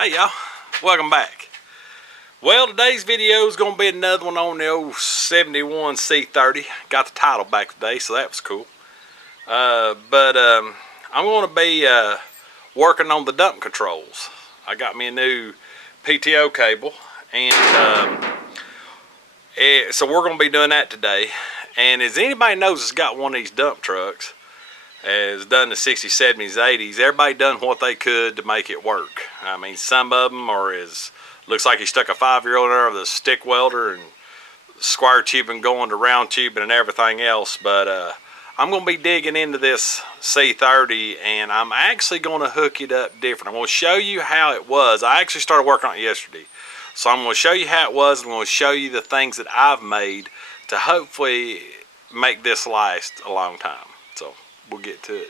Hey y'all, welcome back. Well, today's video is going to be another one on the old 71 C30. Got the title back today, so that was cool. I'm going to be working on the dump controls. I got me a new PTO cable, and so we're going to be doing that today. And as anybody knows that's got one of these dump trucks, has done the 60s, 70s, 80s, everybody done what they could to make it work. I mean, some of them are looks like he stuck a 5-year-old in there with a stick welder and square tubing going to round tubing and everything else. But I'm going to be digging into this C30, and I'm actually going to hook it up different. I'm going to show you how it was. I actually started working on it yesterday. So I'm going to show you how it was, and I'm going to show you the things that I've made to hopefully make this last a long time. So we'll get to it.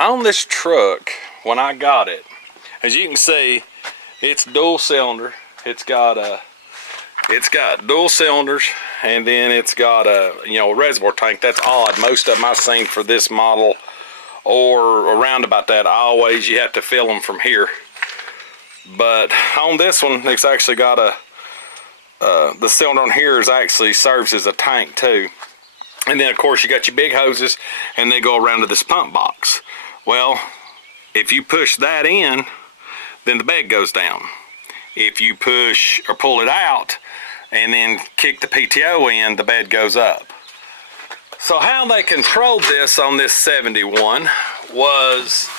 On this truck, when I got it, as you can see, it's dual cylinder. It's got dual cylinders, and then it's got a reservoir tank. That's odd. Most of them I've seen for this model or around about that, always you have to fill them from here. But on this one, it's actually got the cylinder on here actually serves as a tank too. And then of course you got your big hoses, and they go around to this pump box. Well, if you push that in, then the bed goes down. If you push or pull it out and then kick the PTO in, the bed goes up. So how they controlled this on this 71 was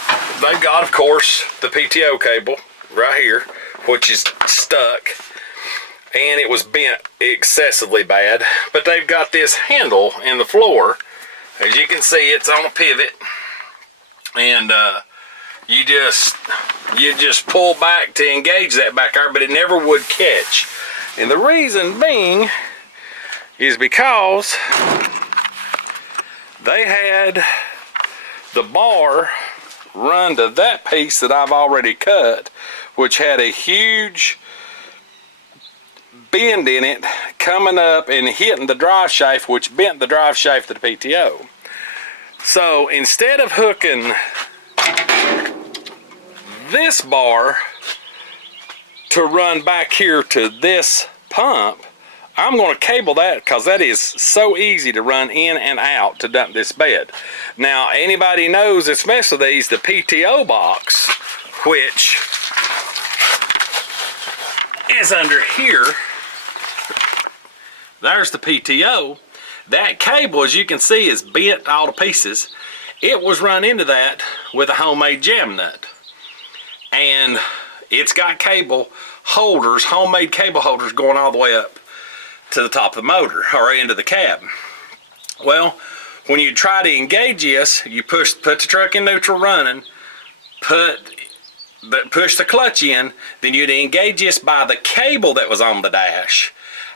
they've got, of course, the PTO cable right here, which is stuck, and it was bent excessively bad. But they've got this handle in the floor. As you can see, it's on a pivot, and you just pull back to engage that back there, but it never would catch. And the reason being is because they had the bar run to that piece that I've already cut, which had a huge bend in it coming up and hitting the drive shaft, which bent the drive shaft of the PTO. So instead of hooking this bar to run back here to this pump, I'm going to cable that, because that is so easy to run in and out to dump this bed. Now anybody knows, especially these, the PTO box, which is under here, there's the PTO. That cable, as you can see, is bent all to pieces. It was run into that with a homemade jam nut, and it's got cable holders, homemade cable holders, going all the way up to the top of the motor or into the cab. Well, when you try to engage this, you put the truck in neutral running, push the clutch in, then you'd engage this by the cable that was on the dash,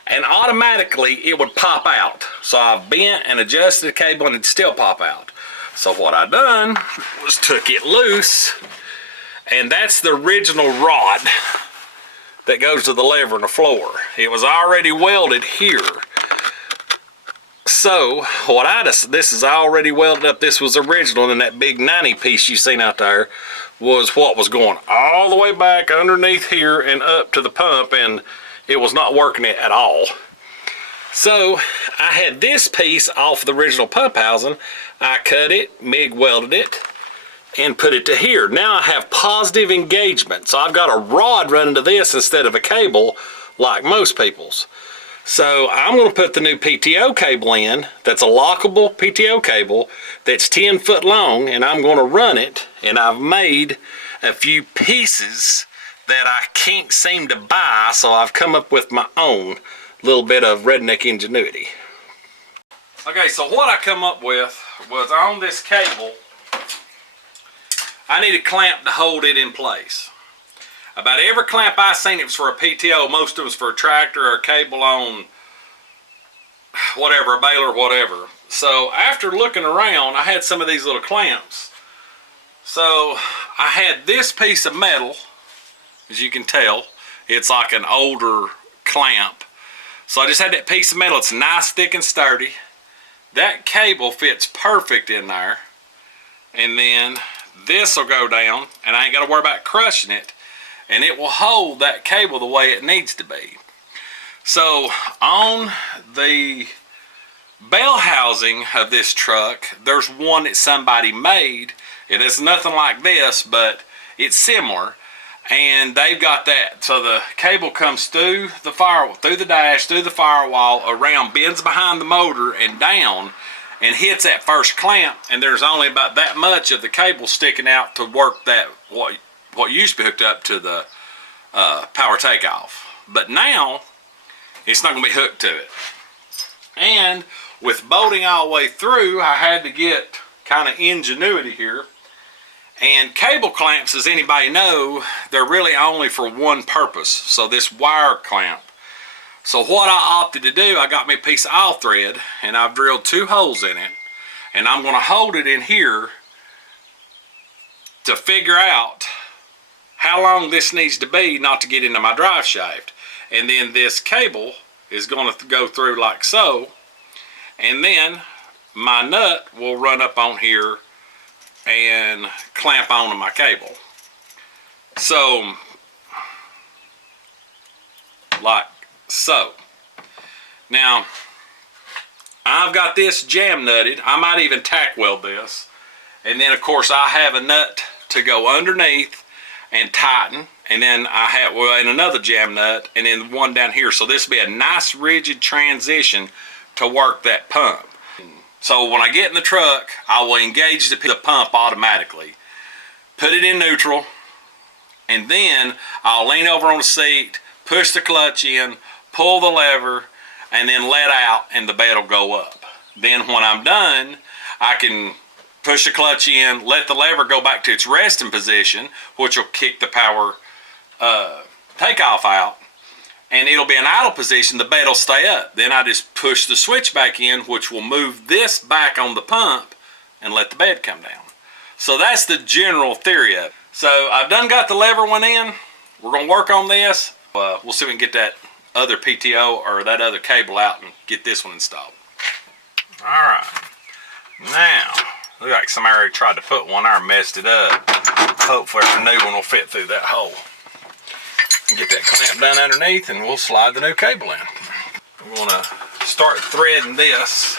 and automatically it would pop out. So I've bent and adjusted the cable, and it'd still pop out. So what I done was took it loose, and that's the original rod that goes to the lever in the floor. It was already welded here. So this is already welded up. This was original, and that big 90 piece you seen out there was what was going all the way back underneath here and up to the pump, and it was not working it at all. So I had this piece off the original pump housing. I cut it, MIG welded it, and put it to here. Now I have positive engagement. So I've got a rod running to this instead of a cable like most people's. So I'm going to put the new PTO cable in. That's a lockable PTO cable that's 10 foot long, and I'm going to run it. And I've made a few pieces that I can't seem to buy, so I've come up with my own little bit of redneck ingenuity. Okay, so what I come up with was, on this cable, I need a clamp to hold it in place. About every clamp I seen, it was for a PTO. Most of them was for a tractor or a cable on whatever, a baler, whatever. So after looking around, I had some of these little clamps. So I had this piece of metal, as you can tell. It's like an older clamp So I just had that piece of metal. It's nice, thick, and sturdy. That cable fits perfect in there. And then this will go down, and I ain't got to worry about crushing it. And it will hold that cable the way it needs to be. So on the bell housing of this truck, there's one that somebody made. It is nothing like this, but it's similar. And they've got that, so the cable comes through the dash, through the firewall, around, bends behind the motor and down, and hits that first clamp. And there's only about that much of the cable sticking out to work that what used to be hooked up to the power takeoff. But now it's not going to be hooked to it. And with bolting all the way through, I had to get kind of ingenuity here. And cable clamps, as anybody know, they're really only for one purpose. So this wire clamp. So what I opted to do, I got me a piece of oil thread, and I've drilled 2 holes in it. And I'm going to hold it in here to figure out how long this needs to be not to get into my drive shaft. And then this cable is going to go through like so. And then my nut will run up on here and clamp onto my cable. So, like so. Now, I've got this jam nutted. I might even tack weld this. And then of course I have a nut to go underneath and tighten. And then I have, and another jam nut, and then one down here. So this will be a nice rigid transition to work that pump. So when I get in the truck, I will engage the pump automatically, put it in neutral, and then I'll lean over on the seat, push the clutch in, pull the lever, and then let out, and the bed will go up. Then when I'm done, I can push the clutch in, let the lever go back to its resting position, which will kick the power takeoff out, and it'll be in idle position. The bed will stay up. Then I just push the switch back in, which will move this back on the pump and let the bed come down. So that's the general theory of it. So I've done got the lever one in. We're going to work on this. We'll see if we can get that other PTO or that other cable out and get this one installed. Alright, now look like somebody already tried to put one there and messed it up. Hopefully the new one will fit through that hole. Get that clamp done underneath, and we'll slide the new cable in. I'm going to start threading this.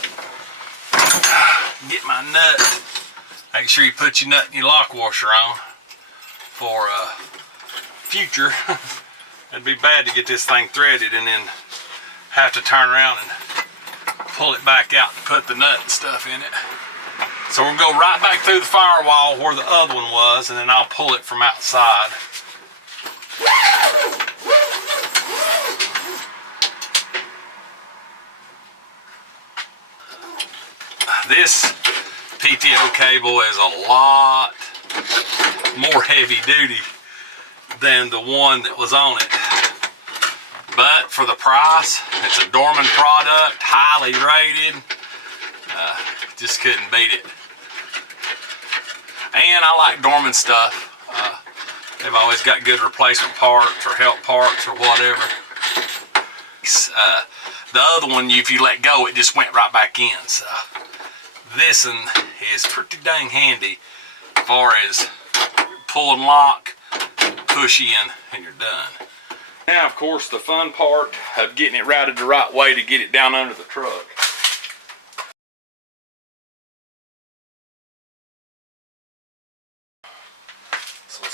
Get my nut. Make sure you put your nut and your lock washer on for future. It'd be bad to get this thing threaded and then have to turn around and pull it back out and put the nut and stuff in it. So we'll go right back through the firewall where the other one was, and then I'll pull it from outside. This PTO cable is a lot more heavy duty than the one that was on it. But for the price, it's a Dorman product, highly rated. Just couldn't beat it. And I like Dorman stuff. They've always got good replacement parts or help parts or whatever. The other one, if you let go, it just went right back in. So this one is pretty dang handy as far as pull and lock, push in, and you're done. Now, of course, the fun part of getting it routed the right way to get it down under the truck.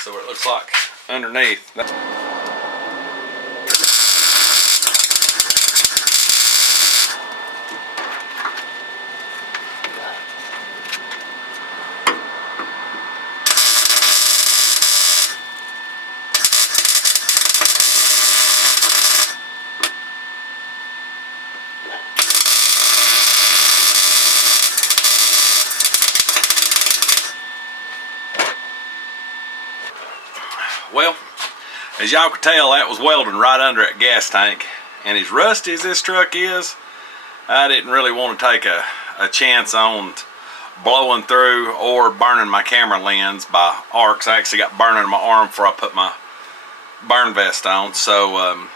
So it looks like underneath. Well, as y'all could tell, that was welding right under that gas tank. And as rusty as this truck is, I didn't really want to take a chance on blowing through or burning my camera lens by arcs. I actually got burning in my arm before I put my burn vest on. So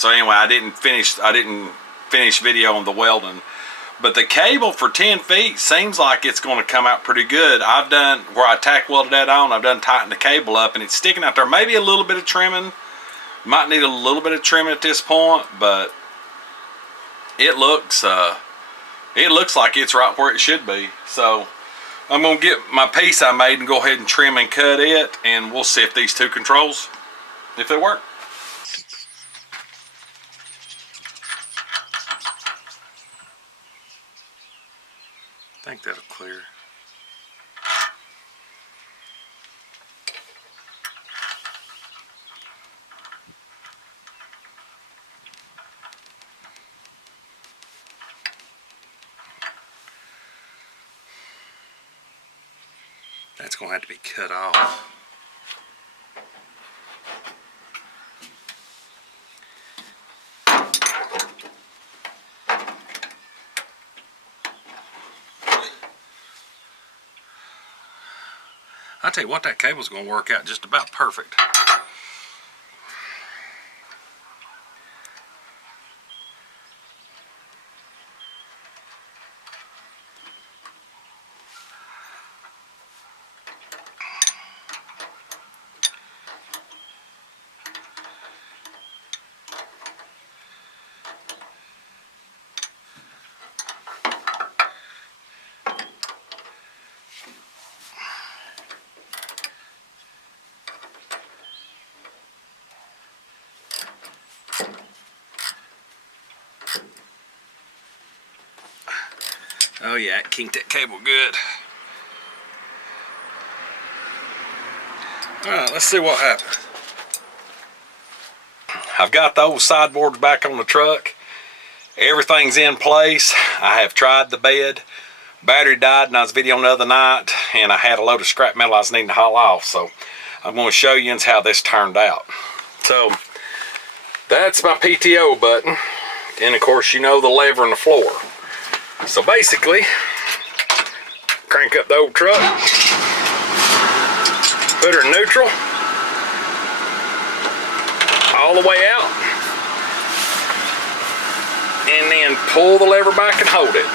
So anyway, I didn't finish video on the welding. But the cable for 10 feet seems like it's going to come out pretty good. I've done, where I tack welded that on, I've done tighten the cable up and it's sticking out there. Maybe a little bit of trimming. Might need a little bit of trimming at this point, but it looks like it's right where it should be. So I'm going to get my piece I made and go ahead and trim and cut it, and we'll see if these two controls, if they work. I think that'll clear. That's going to have to be cut off. I tell you what, that cable's going to work out just about perfect. Oh yeah, it kinked that cable good. Alright, let's see what happens. I've got the old sideboards back on the truck. Everything's in place. I have tried the bed. Battery died and I was videoing the other night, and I had a load of scrap metal I was needing to haul off. So I'm going to show you how this turned out. So that's my PTO button. And of course, you know, the lever on the floor. So basically, crank up the old truck, put her in neutral, all the way out, and then pull the lever back and hold it.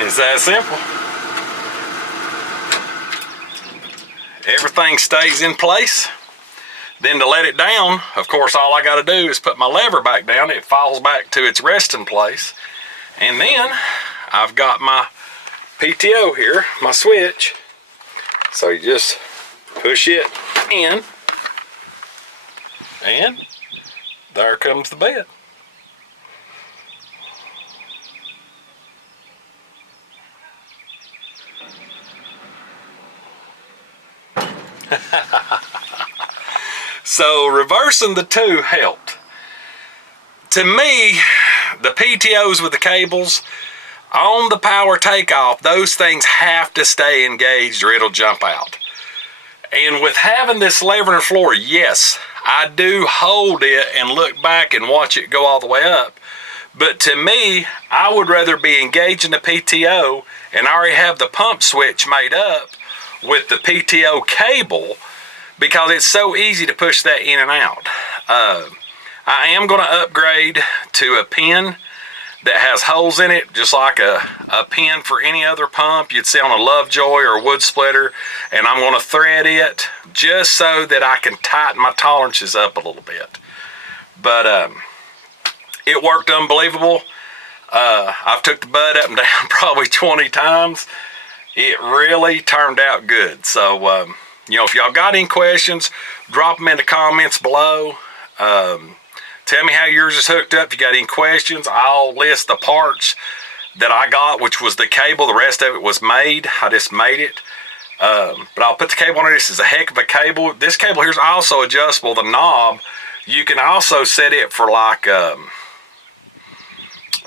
It's that simple. Everything stays in place. Then to let it down, of course, all I got to do is put my lever back down. It falls back to its resting place. And then I've got my PTO here, my switch. So you just push it in, and there comes the bed. So reversing the two helped. To me, the PTOs with the cables on the power takeoff, those things have to stay engaged or it'll jump out. And with having this lever on the floor, yes, I do hold it and look back and watch it go all the way up. But to me, I would rather be engaging the PTO and I already have the pump switch made up with the PTO cable, because it's so easy to push that in and out. I am going to upgrade to a pin that has holes in it, just like a pin for any other pump you'd see on a Lovejoy or a wood splitter, and I'm going to thread it just so that I can tighten my tolerances up a little bit. But it worked unbelievable. I've took the bud up and down probably 20 times. It really turned out good. So you know, if y'all got any questions, drop them in the comments below. Tell me how yours is hooked up. If you got any questions, I'll list the parts that I got, which was the cable. The rest of it was made. I just made it. But I'll put the cable on it. This is a heck of a cable. This cable here is also adjustable. The knob, you can also set it for like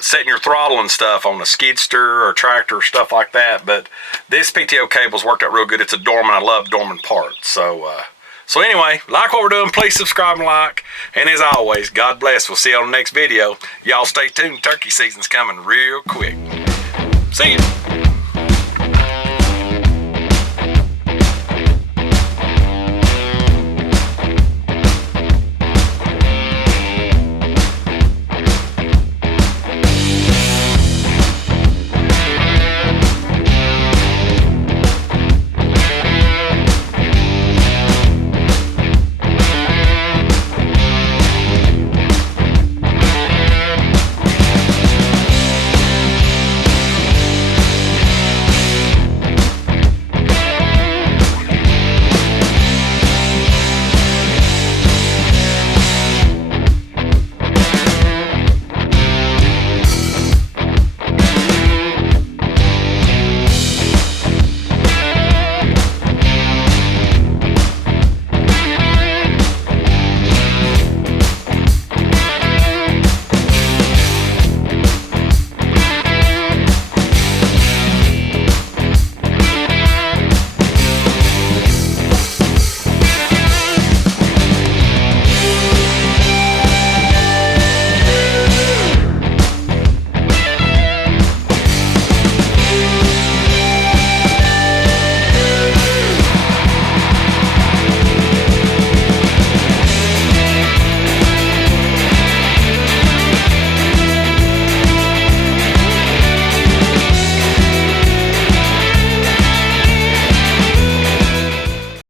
setting your throttle and stuff on a skidster or tractor or stuff like that. But this PTO cable's worked out real good. It's a Dorman. I love Dorman parts. So anyway, like what we're doing, please subscribe and like. And as always, God bless. We'll see you on the next video. Y'all stay tuned. Turkey season's coming real quick. See ya.